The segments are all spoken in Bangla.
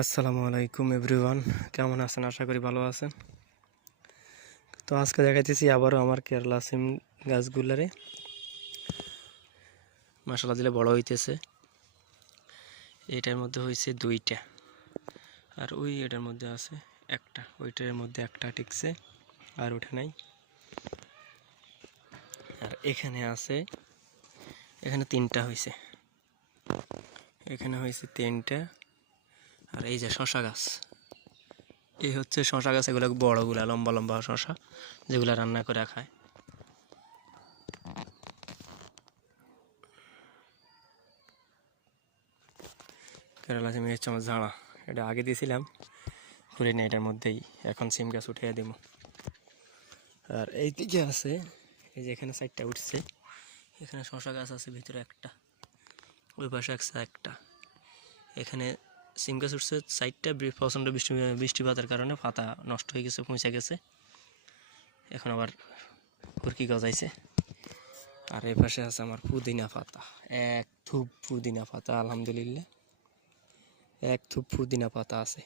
আসসালামু আলাইকুম এভরিওয়ান। কেমন আছেন? আশা করি ভালো আছেন। তো আজকে দেখাইতেছি আবারও আমার কেরালা সিম গাছগুলারে। মশলা দিলে বড় হইতেছে। এটার মধ্যে হয়েছে দুইটা। আর ওই এটার মধ্যে আছে একটা। ওইটার মধ্যে একটা টিকছে, আর ওঠে নাই। আর এখানে আছে, এখানে তিনটা হয়েছে এখানে হয়েছে তিনটা। আর এই যে শশা গাছ। এই হচ্ছে শশা গাছ, এগুলো বড়গুলা, লম্বা লম্বা শশা, যেগুলো রান্না করে খায়। কেরালা সিম হচ্ছে আমার ঝাড়া, এটা আগে দিয়েছিলাম। করি না, এটার মধ্যেই এখন সিম গাছ উঠিয়ে দেব। আর এই দিকে আছে, এই যে এখানে সাইডটা উঠছে, এখানে শশা গাছ আছে, ভিতরে একটা, ওই পাশে একটা। এখানে সিম গাছ উঠছে সাইডটা প্রচণ্ড বৃষ্টি, বৃষ্টিপাতের কারণে পাতা নষ্ট হয়ে গেছে পৌঁছে গেছে। এখন আবার ফুরকি গজাইছে আর এই পাশে আছে আমার পুদিনা পাতা। এক থুপ পুদিনা পাতা, আলহামদুলিল্লাহ। এক থুপ পুদিনা পাতা আছে।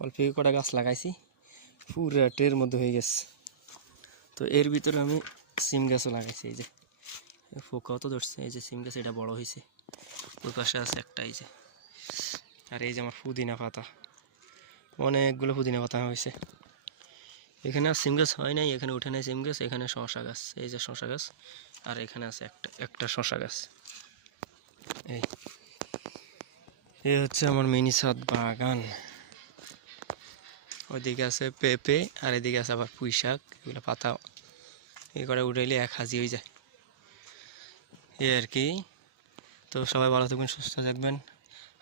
অল্প কটা গাছ লাগাইছি, পুরো টের মধ্যে হয়ে গেছে। তো এর ভিতরে আমি সিম গাছও লাগাইছি, এই যে। পোকাও তো ধরছে, এই যে সিম গাছ, এটা বড় হয়েছে ওই পাশে আছে একটা, এই যে। আর এই যে আমার পুদিনা পাতা। অনেকগুলো পুদিনা পাতা হয়েছে। এখানে আর সিম গাছ হয় নাই, এখানে উঠে নাই সিম গাছ, এখানে শশা গাছ, এই যে শশা গাছ, আর এখানে আছে একটা একটা শশা গাছ। এই এই হচ্ছে আমার মিনি ছাদ বাগান। ওইদিকে আছে পেঁপে, আর এদিকে আছে আবার পুঁই শাক, এগুলো পাতা। এ করে উঠাইলে এক হাজি হয়ে যায়। এই আর কি। তো সবাই ভালো থাকবেন, সুস্থ থাকবেন।